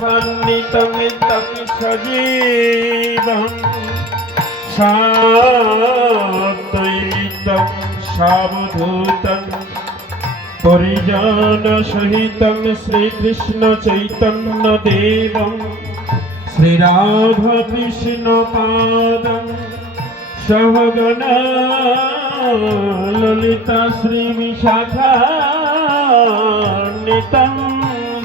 सुखान्वितं तं सजीवम् सात्वैतं सावधूतं परिजनसहितं श्रीकृष्णचैतन्यदेवं श्रीराधकृष्णपादं सहगना ललिता श्रीविशाखान्वितं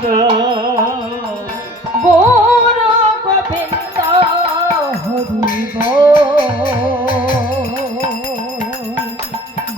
सा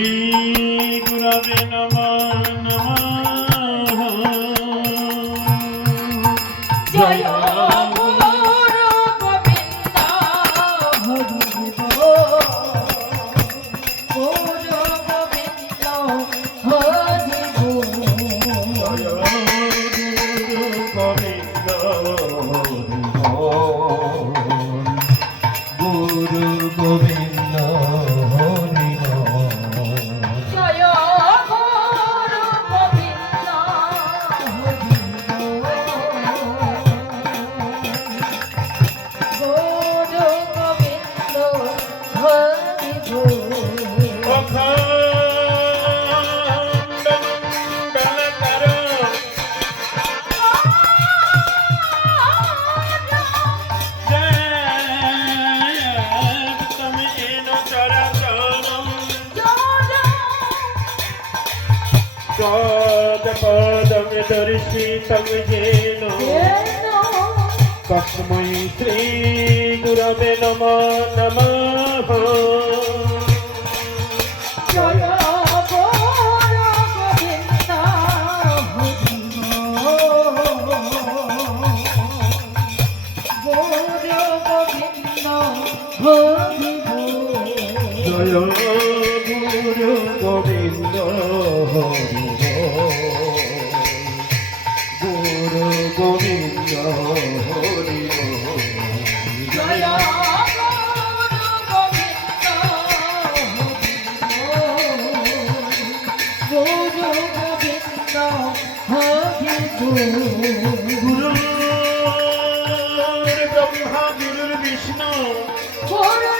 শ্রীগুরবে নমঃ নমঃ। জয় পদপদম দর্শিতম যেন তস্मै শ্রীগুরবে নম নমঃ জয় গোবিন্দ হরি গুরু গোবিন্দ হরি জয় গৌর গোবিন্দ গৌর গোবিন্দ হরি গুরু ব্রহ্মা গুরুর বিষ্ণু গুরু